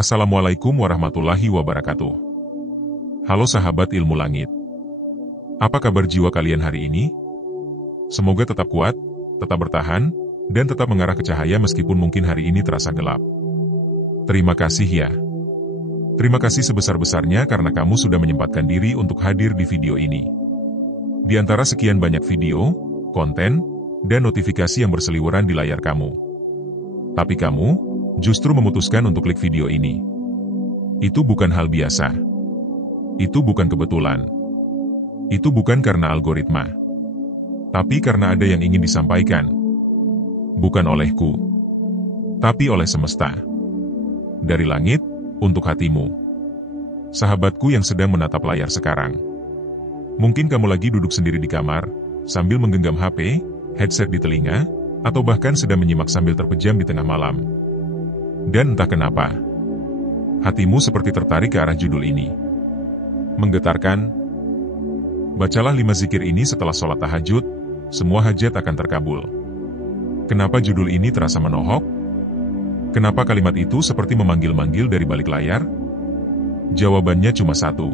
Assalamualaikum warahmatullahi wabarakatuh. Halo sahabat ilmu langit. Apa kabar jiwa kalian hari ini? Semoga tetap kuat, tetap bertahan, dan tetap mengarah ke cahaya meskipun mungkin hari ini terasa gelap. Terima kasih ya. Terima kasih sebesar-besarnya karena kamu sudah menyempatkan diri untuk hadir di video ini. Di antara sekian banyak video, konten, dan notifikasi yang berseliweran di layar kamu. Tapi kamu justru memutuskan untuk klik video ini. Itu bukan hal biasa. Itu bukan kebetulan. Itu bukan karena algoritma. Tapi karena ada yang ingin disampaikan. Bukan olehku. Tapi oleh semesta. Dari langit, untuk hatimu. Sahabatku yang sedang menatap layar sekarang. Mungkin kamu lagi duduk sendiri di kamar, sambil menggenggam HP, headset di telinga, atau bahkan sedang menyimak sambil terpejam di tengah malam. Dan entah kenapa, hatimu seperti tertarik ke arah judul ini. Menggetarkan. Bacalah 5 zikir ini setelah sholat tahajud, semua hajat akan terkabul. Kenapa judul ini terasa menohok? Kenapa kalimat itu seperti memanggil-manggil dari balik layar? Jawabannya cuma satu.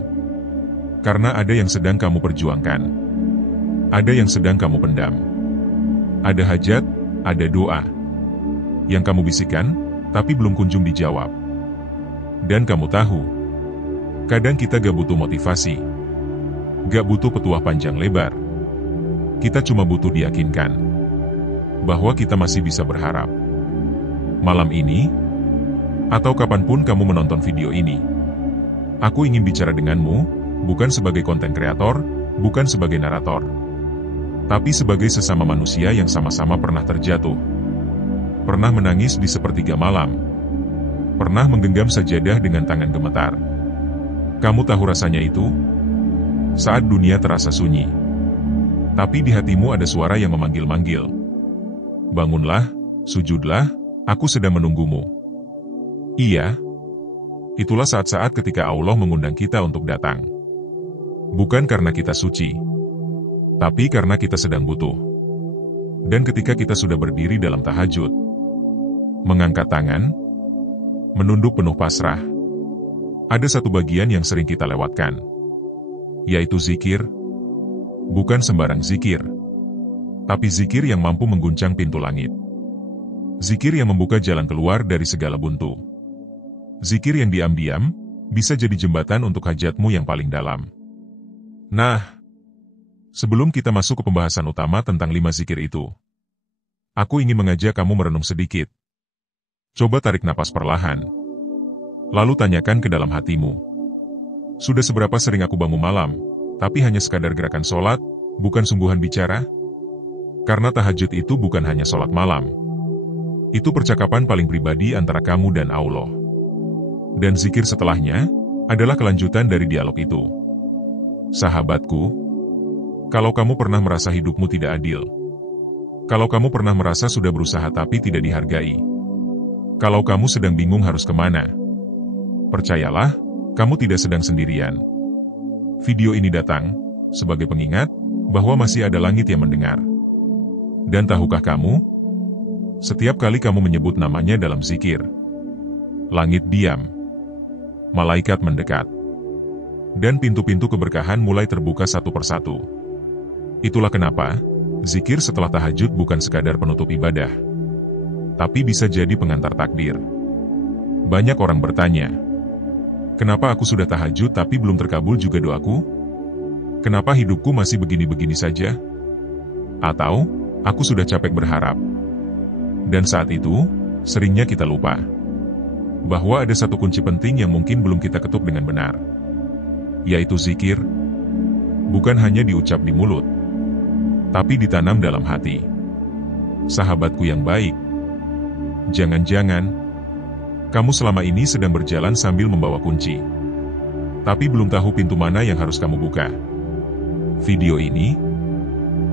Karena ada yang sedang kamu perjuangkan. Ada yang sedang kamu pendam. Ada hajat, ada doa. Yang kamu bisikan, tapi belum kunjung dijawab. Dan kamu tahu, kadang kita gak butuh motivasi. Gak butuh petuah panjang lebar. Kita cuma butuh diyakinkan bahwa kita masih bisa berharap. Malam ini, atau kapanpun kamu menonton video ini, aku ingin bicara denganmu, bukan sebagai konten kreator, bukan sebagai narator, tapi sebagai sesama manusia yang sama-sama pernah terjatuh. Pernah menangis di sepertiga malam. Pernah menggenggam sajadah dengan tangan gemetar. Kamu tahu rasanya itu? Saat dunia terasa sunyi. Tapi di hatimu ada suara yang memanggil-manggil. Bangunlah, sujudlah, aku sedang menunggumu. Iya. Itulah saat-saat ketika Allah mengundang kita untuk datang. Bukan karena kita suci. Tapi karena kita sedang butuh. Dan ketika kita sudah berdiri dalam tahajud, mengangkat tangan, menunduk penuh pasrah. Ada satu bagian yang sering kita lewatkan, yaitu zikir. Bukan sembarang zikir, tapi zikir yang mampu mengguncang pintu langit. Zikir yang membuka jalan keluar dari segala buntu. Zikir yang diam-diam, bisa jadi jembatan untuk hajatmu yang paling dalam. Nah, sebelum kita masuk ke pembahasan utama tentang 5 zikir itu, aku ingin mengajak kamu merenung sedikit. Coba tarik napas perlahan. Lalu tanyakan ke dalam hatimu. Sudah seberapa sering aku bangun malam, tapi hanya sekadar gerakan sholat, bukan sungguhan bicara? Karena tahajud itu bukan hanya sholat malam. Itu percakapan paling pribadi antara kamu dan Allah. Dan zikir setelahnya, adalah kelanjutan dari dialog itu. Sahabatku, kalau kamu pernah merasa hidupmu tidak adil, kalau kamu pernah merasa sudah berusaha tapi tidak dihargai, kalau kamu sedang bingung harus kemana, percayalah, kamu tidak sedang sendirian. Video ini datang sebagai pengingat bahwa masih ada langit yang mendengar. Dan tahukah kamu, setiap kali kamu menyebut namanya dalam zikir, langit diam, malaikat mendekat, dan pintu-pintu keberkahan mulai terbuka satu persatu. Itulah kenapa zikir setelah tahajud bukan sekadar penutup ibadah, tapi bisa jadi pengantar takdir. Banyak orang bertanya, kenapa aku sudah tahajud tapi belum terkabul juga doaku? Kenapa hidupku masih begini-begini saja? Atau, aku sudah capek berharap. Dan saat itu, seringnya kita lupa bahwa ada satu kunci penting yang mungkin belum kita ketuk dengan benar, yaitu zikir. Bukan hanya diucap di mulut, tapi ditanam dalam hati. Sahabatku yang baik, jangan-jangan kamu selama ini sedang berjalan sambil membawa kunci, tapi belum tahu pintu mana yang harus kamu buka. Video ini,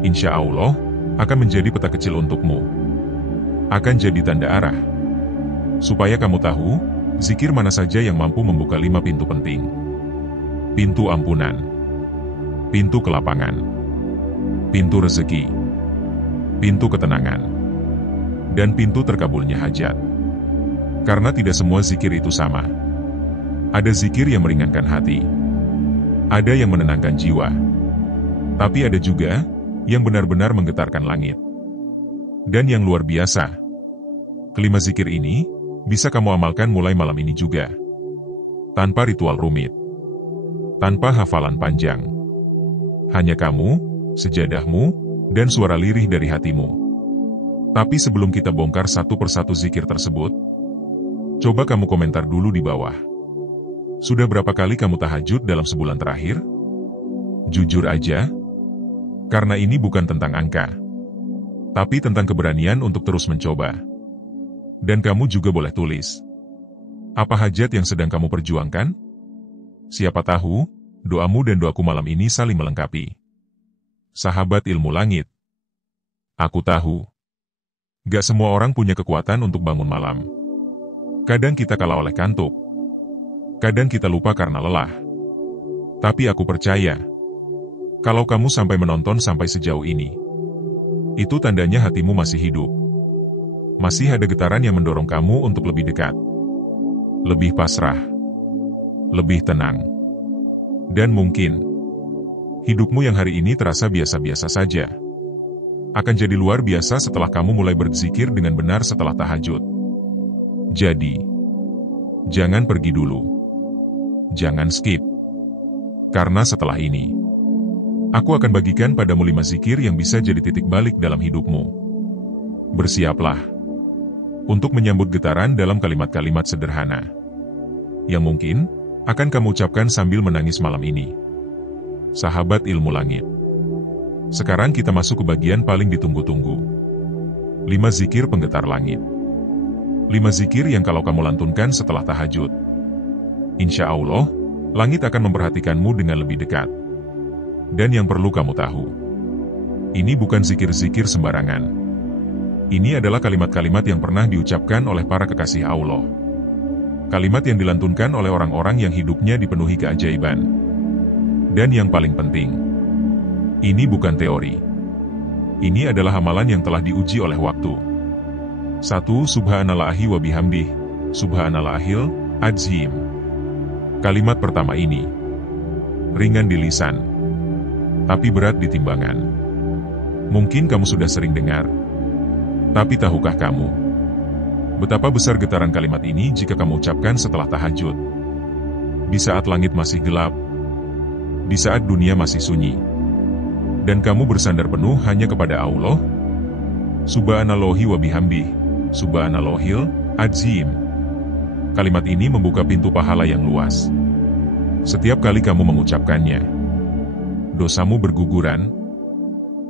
insya Allah, akan menjadi peta kecil untukmu. Akan jadi tanda arah, supaya kamu tahu, zikir mana saja yang mampu membuka 5 pintu penting. Pintu ampunan, pintu kelapangan, pintu rezeki, pintu ketenangan, dan pintu terkabulnya hajat. Karena tidak semua zikir itu sama. Ada zikir yang meringankan hati. Ada yang menenangkan jiwa. Tapi ada juga yang benar-benar menggetarkan langit. Dan yang luar biasa, kelima zikir ini bisa kamu amalkan mulai malam ini juga. Tanpa ritual rumit. Tanpa hafalan panjang. Hanya kamu, sejadahmu, dan suara lirih dari hatimu. Tapi sebelum kita bongkar satu persatu zikir tersebut, coba kamu komentar dulu di bawah. Sudah berapa kali kamu tahajud dalam sebulan terakhir? Jujur aja, karena ini bukan tentang angka, tapi tentang keberanian untuk terus mencoba. Dan kamu juga boleh tulis, apa hajat yang sedang kamu perjuangkan? Siapa tahu, doamu dan doaku malam ini saling melengkapi. Sahabat ilmu langit, aku tahu, gak semua orang punya kekuatan untuk bangun malam. Kadang kita kalah oleh kantuk. Kadang kita lupa karena lelah. Tapi aku percaya, kalau kamu sampai menonton sampai sejauh ini, itu tandanya hatimu masih hidup. Masih ada getaran yang mendorong kamu untuk lebih dekat. Lebih pasrah. Lebih tenang. Dan mungkin, hidupmu yang hari ini terasa biasa-biasa saja, akan jadi luar biasa setelah kamu mulai berzikir dengan benar setelah tahajud. Jadi, jangan pergi dulu. Jangan skip. Karena setelah ini, aku akan bagikan padamu 5 zikir yang bisa jadi titik balik dalam hidupmu. Bersiaplah untuk menyambut getaran dalam kalimat-kalimat sederhana yang mungkin akan kamu ucapkan sambil menangis malam ini. Sahabat ilmu langit, sekarang kita masuk ke bagian paling ditunggu-tunggu. 5 zikir penggetar langit. 5 zikir yang kalau kamu lantunkan setelah tahajud, insya Allah, langit akan memperhatikanmu dengan lebih dekat. Dan yang perlu kamu tahu, ini bukan zikir-zikir sembarangan. Ini adalah kalimat-kalimat yang pernah diucapkan oleh para kekasih Allah. Kalimat yang dilantunkan oleh orang-orang yang hidupnya dipenuhi keajaiban. Dan yang paling penting, ini bukan teori. Ini adalah amalan yang telah diuji oleh waktu. 1. Subhanallahi wa bihamdih, subhanallahil azim. Kalimat pertama ini ringan di lisan, tapi berat di timbangan. Mungkin kamu sudah sering dengar, tapi tahukah kamu betapa besar getaran kalimat ini jika kamu ucapkan setelah tahajud? Di saat langit masih gelap, di saat dunia masih sunyi, dan kamu bersandar penuh hanya kepada Allah. Subhanallahi wa bihamdih, subhanallahil azim. Kalimat ini membuka pintu pahala yang luas. Setiap kali kamu mengucapkannya, dosamu berguguran,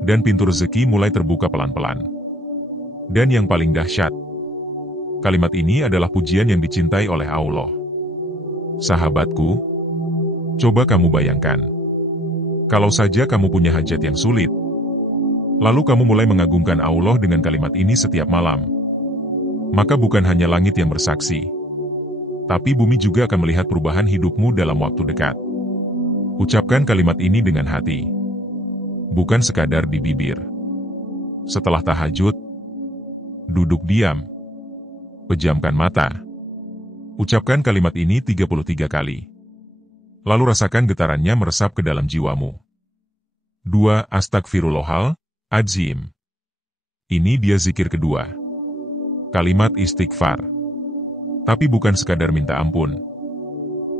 dan pintu rezeki mulai terbuka pelan-pelan. Dan yang paling dahsyat, kalimat ini adalah pujian yang dicintai oleh Allah. Sahabatku, coba kamu bayangkan, kalau saja kamu punya hajat yang sulit, lalu kamu mulai mengagungkan Allah dengan kalimat ini setiap malam, maka bukan hanya langit yang bersaksi, tapi bumi juga akan melihat perubahan hidupmu dalam waktu dekat. Ucapkan kalimat ini dengan hati, bukan sekadar di bibir. Setelah tahajud, duduk diam, pejamkan mata. Ucapkan kalimat ini 33 kali. Lalu rasakan getarannya meresap ke dalam jiwamu. 2. Astagfirullahal azim. Ini dia zikir kedua. Kalimat istighfar. Tapi bukan sekadar minta ampun.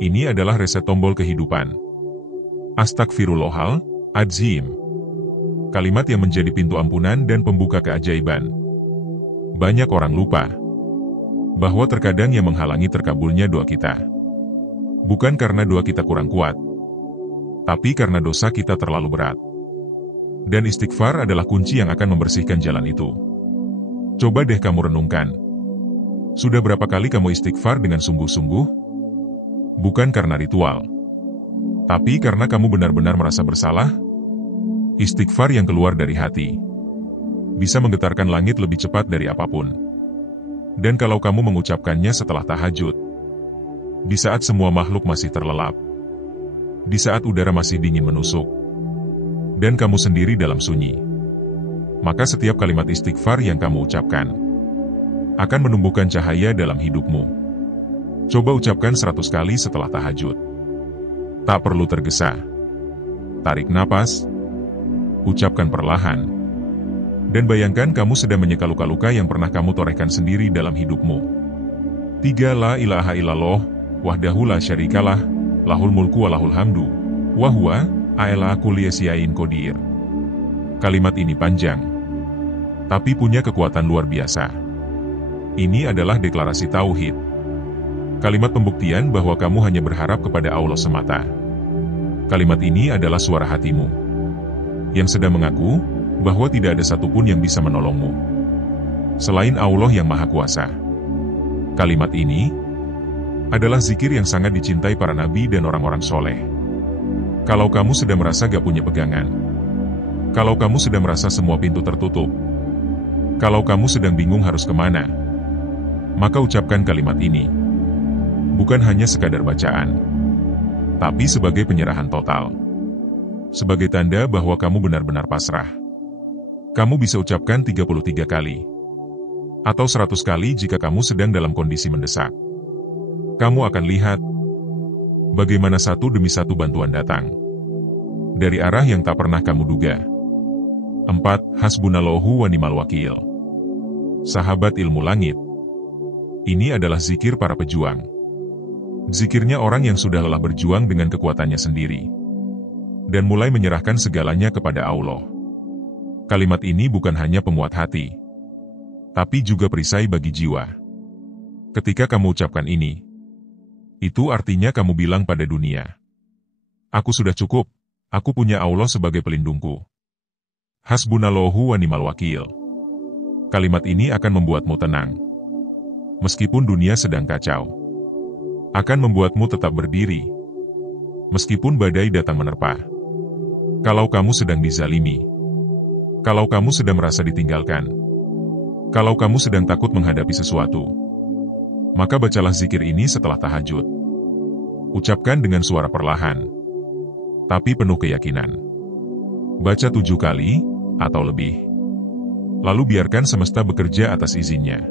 Ini adalah reset tombol kehidupan. Astagfirullahal azim. Kalimat yang menjadi pintu ampunan dan pembuka keajaiban. Banyak orang lupa bahwa terkadang yang menghalangi terkabulnya doa kita bukan karena doa kita kurang kuat, tapi karena dosa kita terlalu berat. Dan istighfar adalah kunci yang akan membersihkan jalan itu. Coba deh kamu renungkan. Sudah berapa kali kamu istighfar dengan sungguh-sungguh? Bukan karena ritual, tapi karena kamu benar-benar merasa bersalah. Istighfar yang keluar dari hati bisa menggetarkan langit lebih cepat dari apapun. Dan kalau kamu mengucapkannya setelah tahajud, di saat semua makhluk masih terlelap, di saat udara masih dingin menusuk, dan kamu sendiri dalam sunyi, maka setiap kalimat istighfar yang kamu ucapkan akan menumbuhkan cahaya dalam hidupmu. Coba ucapkan 100 kali setelah tahajud. Tak perlu tergesa. Tarik napas, ucapkan perlahan, dan bayangkan kamu sedang menyeka luka-luka yang pernah kamu torehkan sendiri dalam hidupmu. 3. La ilaha illallah, wahdahu la syarikalah, lahul mulku wa lahul hamdu, wa huwa ala kulli syai'in qadir. Kalimat ini panjang, tapi punya kekuatan luar biasa. Ini adalah deklarasi tauhid. Kalimat pembuktian bahwa kamu hanya berharap kepada Allah semata. Kalimat ini adalah suara hatimu, yang sedang mengaku bahwa tidak ada satupun yang bisa menolongmu selain Allah yang Maha Kuasa. Kalimat ini adalah zikir yang sangat dicintai para nabi dan orang-orang soleh. Kalau kamu sedang merasa gak punya pegangan, kalau kamu sedang merasa semua pintu tertutup, kalau kamu sedang bingung harus kemana, maka ucapkan kalimat ini. Bukan hanya sekadar bacaan, tapi sebagai penyerahan total. Sebagai tanda bahwa kamu benar-benar pasrah. Kamu bisa ucapkan 33 kali. Atau 100 kali jika kamu sedang dalam kondisi mendesak. Kamu akan lihat bagaimana satu demi satu bantuan datang. Dari arah yang tak pernah kamu duga. 4. Hasbunallahu wa ni'mal wakil. Sahabat ilmu langit. Ini adalah zikir para pejuang. Zikirnya orang yang sudah lelah berjuang dengan kekuatannya sendiri. Dan mulai menyerahkan segalanya kepada Allah. Kalimat ini bukan hanya penguat hati, tapi juga perisai bagi jiwa. Ketika kamu ucapkan ini, itu artinya kamu bilang pada dunia, aku sudah cukup, aku punya Allah sebagai pelindungku. Hasbunallahu wa ni'mal wakil. Kalimat ini akan membuatmu tenang. Meskipun dunia sedang kacau. Akan membuatmu tetap berdiri. Meskipun badai datang menerpa. Kalau kamu sedang dizalimi. Kalau kamu sedang merasa ditinggalkan. Kalau kamu sedang takut menghadapi sesuatu. Maka bacalah zikir ini setelah tahajud. Ucapkan dengan suara perlahan. Tapi penuh keyakinan. Baca 7 kali, atau lebih. Lalu biarkan semesta bekerja atas izinnya.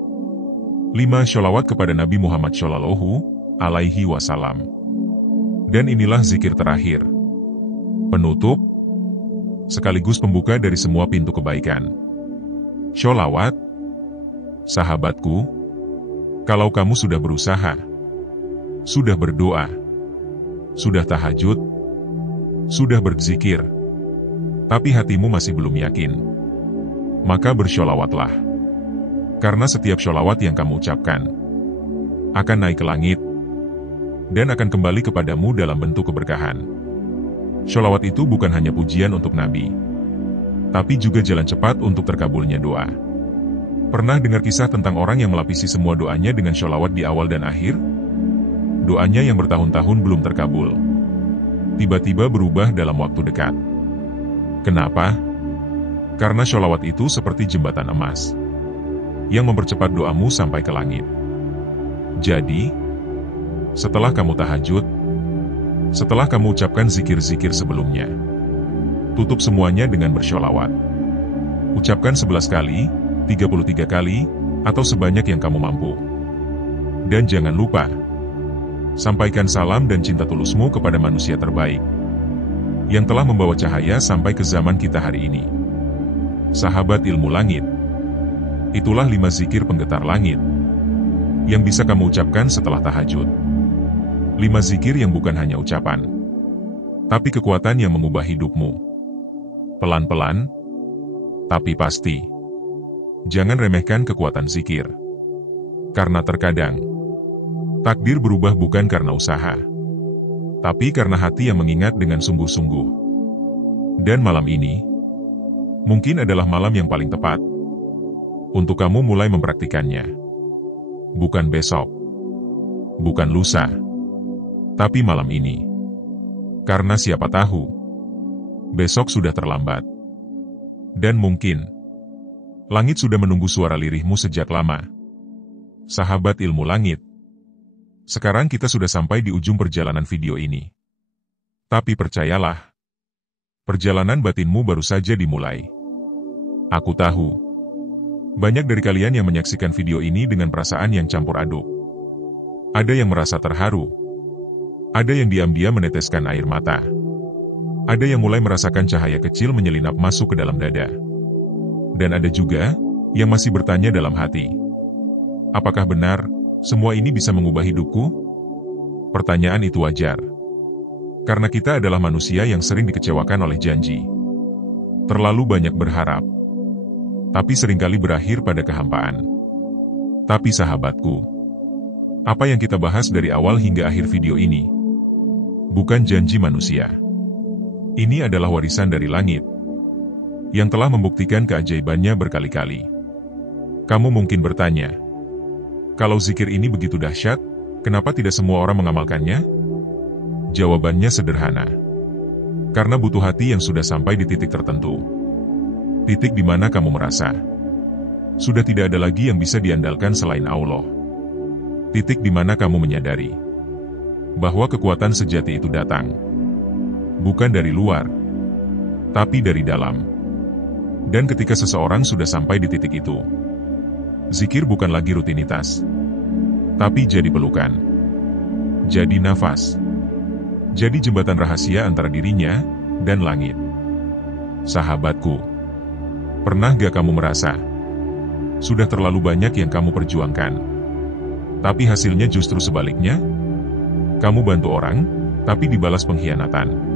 5. Sholawat kepada Nabi Muhammad Shallallahu alaihi wasallam. Dan inilah zikir terakhir. Penutup, sekaligus pembuka dari semua pintu kebaikan. Sholawat, sahabatku, kalau kamu sudah berusaha, sudah berdoa, sudah tahajud, sudah berzikir, tapi hatimu masih belum yakin, maka bersholawatlah. Karena setiap sholawat yang kamu ucapkan akan naik ke langit, dan akan kembali kepadamu dalam bentuk keberkahan. Sholawat itu bukan hanya pujian untuk Nabi, tapi juga jalan cepat untuk terkabulnya doa. Pernah dengar kisah tentang orang yang melapisi semua doanya dengan sholawat di awal dan akhir? Doanya yang bertahun-tahun belum terkabul, tiba-tiba berubah dalam waktu dekat. Kenapa? Karena sholawat itu seperti jembatan emas, yang mempercepat doamu sampai ke langit. Jadi, setelah kamu tahajud, setelah kamu ucapkan zikir-zikir sebelumnya, tutup semuanya dengan bersholawat. Ucapkan 11 kali, 33 kali, atau sebanyak yang kamu mampu. Dan jangan lupa, sampaikan salam dan cinta tulusmu kepada manusia terbaik, yang telah membawa cahaya sampai ke zaman kita hari ini. Sahabat ilmu langit, itulah 5 zikir penggetar langit, yang bisa kamu ucapkan setelah tahajud. 5 zikir yang bukan hanya ucapan, tapi kekuatan yang mengubah hidupmu. Pelan-pelan, tapi pasti. Jangan remehkan kekuatan zikir. Karena terkadang, takdir berubah bukan karena usaha, tapi karena hati yang mengingat dengan sungguh-sungguh. Dan malam ini, mungkin adalah malam yang paling tepat untuk kamu mulai mempraktikannya. Bukan besok, bukan lusa, tapi malam ini. Karena siapa tahu, besok sudah terlambat. Dan mungkin, langit sudah menunggu suara lirihmu sejak lama. Sahabat ilmu langit, sekarang kita sudah sampai di ujung perjalanan video ini. Tapi percayalah, perjalanan batinmu baru saja dimulai. Aku tahu, Banyak dari kalian yang menyaksikan video ini dengan perasaan yang campur aduk. Ada yang merasa terharu. Ada yang diam-diam meneteskan air mata. Ada yang mulai merasakan cahaya kecil menyelinap masuk ke dalam dada. Dan ada juga yang masih bertanya dalam hati. Apakah benar, semua ini bisa mengubah hidupku? Pertanyaan itu wajar. Karena kita adalah manusia yang sering dikecewakan oleh janji. Terlalu banyak berharap. Tapi seringkali berakhir pada kehampaan. Tapi sahabatku, apa yang kita bahas dari awal hingga akhir video ini bukan janji manusia. Ini adalah warisan dari langit yang telah membuktikan keajaibannya berkali-kali. Kamu mungkin bertanya, kalau zikir ini begitu dahsyat, kenapa tidak semua orang mengamalkannya? Jawabannya sederhana. Karena butuh hati yang sudah sampai di titik tertentu. Titik di mana kamu merasa sudah tidak ada lagi yang bisa diandalkan selain Allah. Titik di mana kamu menyadari bahwa kekuatan sejati itu datang bukan dari luar, tapi dari dalam. Dan ketika seseorang sudah sampai di titik itu, zikir bukan lagi rutinitas, tapi jadi pelukan, jadi nafas, jadi jembatan rahasia antara dirinya dan langit. Sahabatku, pernah gak kamu merasa sudah terlalu banyak yang kamu perjuangkan, tapi hasilnya justru sebaliknya? Kamu bantu orang, tapi dibalas pengkhianatan.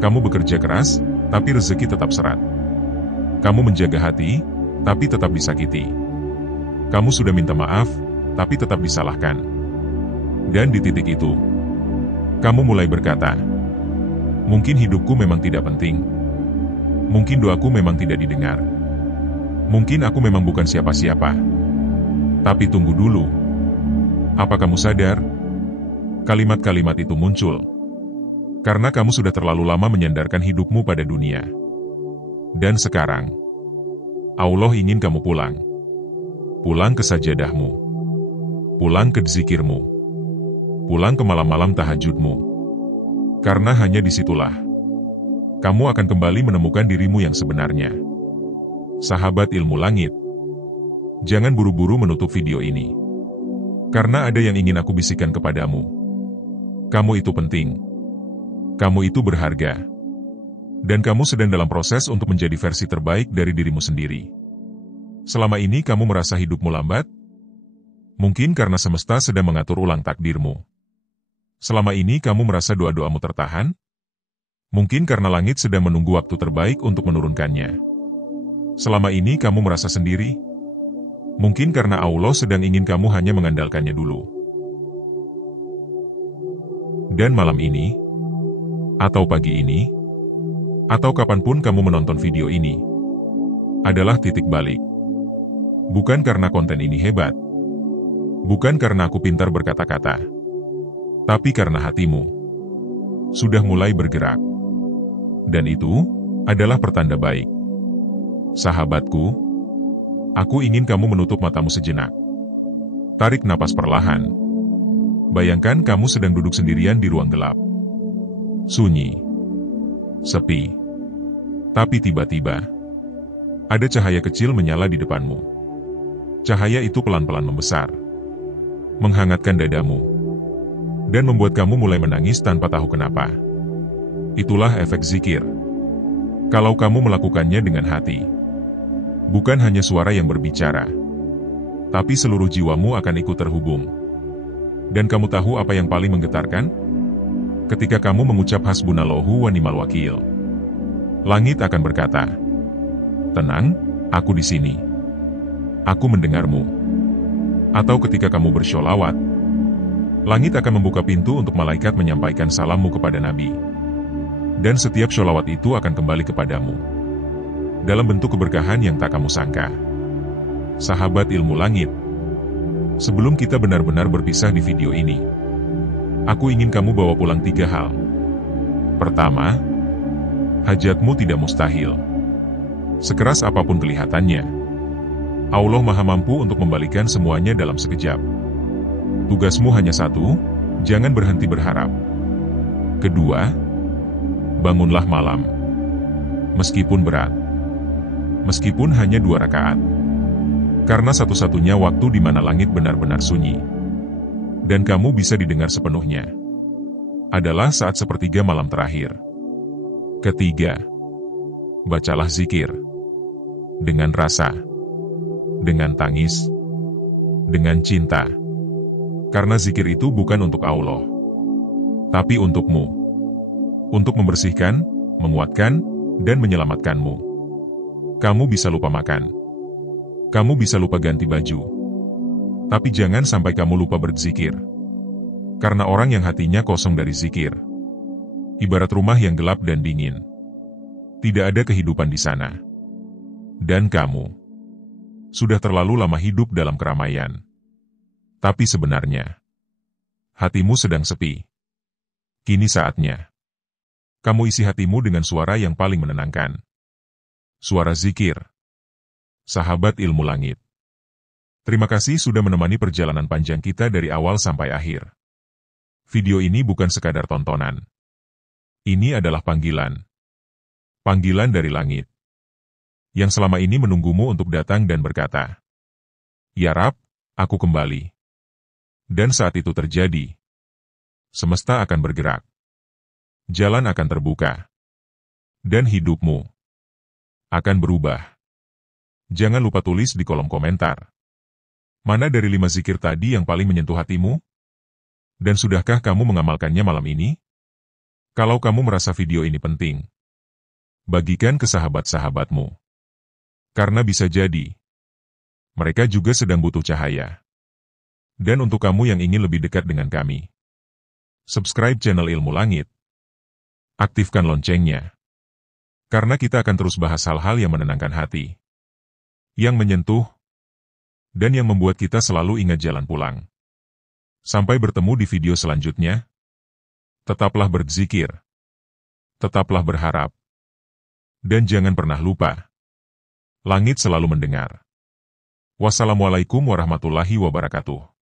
Kamu bekerja keras, tapi rezeki tetap seret. Kamu menjaga hati, tapi tetap disakiti. Kamu sudah minta maaf, tapi tetap disalahkan. Dan di titik itu, kamu mulai berkata, mungkin hidupku memang tidak penting. Mungkin doaku memang tidak didengar. Mungkin aku memang bukan siapa-siapa. Tapi tunggu dulu. Apa kamu sadar? Kalimat-kalimat itu muncul karena kamu sudah terlalu lama menyandarkan hidupmu pada dunia. Dan sekarang, Allah ingin kamu pulang. Pulang ke sajadahmu. Pulang ke zikirmu. Pulang ke malam-malam tahajudmu. Karena hanya disitulah kamu akan kembali menemukan dirimu yang sebenarnya. Sahabat ilmu langit, jangan buru-buru menutup video ini. Karena ada yang ingin aku bisikan kepadamu. Kamu itu penting. Kamu itu berharga. Dan kamu sedang dalam proses untuk menjadi versi terbaik dari dirimu sendiri. Selama ini kamu merasa hidupmu lambat? Mungkin karena semesta sedang mengatur ulang takdirmu. Selama ini kamu merasa doa-doamu tertahan? Mungkin karena langit sedang menunggu waktu terbaik untuk menurunkannya. Selama ini kamu merasa sendiri? Mungkin karena Allah sedang ingin kamu hanya mengandalkannya dulu. Dan malam ini, atau pagi ini, atau kapanpun kamu menonton video ini, adalah titik balik. Bukan karena konten ini hebat. Bukan karena aku pintar berkata-kata. Tapi karena hatimu sudah mulai bergerak. Dan itu adalah pertanda baik. Sahabatku, aku ingin kamu menutup matamu sejenak. Tarik napas perlahan. Bayangkan kamu sedang duduk sendirian di ruang gelap. Sunyi. Sepi. Tapi tiba-tiba, ada cahaya kecil menyala di depanmu. Cahaya itu pelan-pelan membesar. Menghangatkan dadamu. Dan membuat kamu mulai menangis tanpa tahu kenapa. Itulah efek zikir. Kalau kamu melakukannya dengan hati. Bukan hanya suara yang berbicara. Tapi seluruh jiwamu akan ikut terhubung. Dan kamu tahu apa yang paling menggetarkan? Ketika kamu mengucap hasbunallahu wa ni'mal wakil. Langit akan berkata, tenang, aku di sini. Aku mendengarmu. Atau ketika kamu bersyolawat, langit akan membuka pintu untuk malaikat menyampaikan salammu kepada Nabi. Dan setiap syolawat itu akan kembali kepadamu. Dalam bentuk keberkahan yang tak kamu sangka. Sahabat ilmu langit, sebelum kita benar-benar berpisah di video ini, aku ingin kamu bawa pulang 3 hal. Pertama, hajatmu tidak mustahil. Sekeras apapun kelihatannya, Allah Maha Mampu untuk membalikan semuanya dalam sekejap. Tugasmu hanya satu, jangan berhenti berharap. Kedua, bangunlah malam. Meskipun berat. Meskipun hanya 2 rakaat. Karena satu-satunya waktu di mana langit benar-benar sunyi, dan kamu bisa didengar sepenuhnya, adalah saat sepertiga malam terakhir. Ketiga, bacalah zikir. Dengan rasa, dengan tangis, dengan cinta. Karena zikir itu bukan untuk Allah, tapi untukmu. Untuk membersihkan, menguatkan, dan menyelamatkanmu. Kamu bisa lupa makan. Kamu bisa lupa ganti baju. Tapi jangan sampai kamu lupa berzikir. Karena orang yang hatinya kosong dari zikir, ibarat rumah yang gelap dan dingin. Tidak ada kehidupan di sana. Dan kamu sudah terlalu lama hidup dalam keramaian. Tapi sebenarnya, hatimu sedang sepi. Kini saatnya kamu isi hatimu dengan suara yang paling menenangkan. Suara zikir. Sahabat ilmu langit. Terima kasih sudah menemani perjalanan panjang kita dari awal sampai akhir. Video ini bukan sekadar tontonan. Ini adalah panggilan. Panggilan dari langit. Yang selama ini menunggumu untuk datang dan berkata, "Ya Rab, aku kembali." Dan saat itu terjadi, semesta akan bergerak. Jalan akan terbuka. Dan hidupmu akan berubah. Jangan lupa tulis di kolom komentar. Mana dari 5 zikir tadi yang paling menyentuh hatimu? Dan sudahkah kamu mengamalkannya malam ini? Kalau kamu merasa video ini penting, bagikan ke sahabat-sahabatmu. Karena bisa jadi, mereka juga sedang butuh cahaya. Dan untuk kamu yang ingin lebih dekat dengan kami, subscribe channel Ilmu Langit. Aktifkan loncengnya. Karena kita akan terus bahas hal-hal yang menenangkan hati, yang menyentuh, dan yang membuat kita selalu ingat jalan pulang. Sampai bertemu di video selanjutnya. Tetaplah berzikir. Tetaplah berharap. Dan jangan pernah lupa, langit selalu mendengar. Wassalamualaikum warahmatullahi wabarakatuh.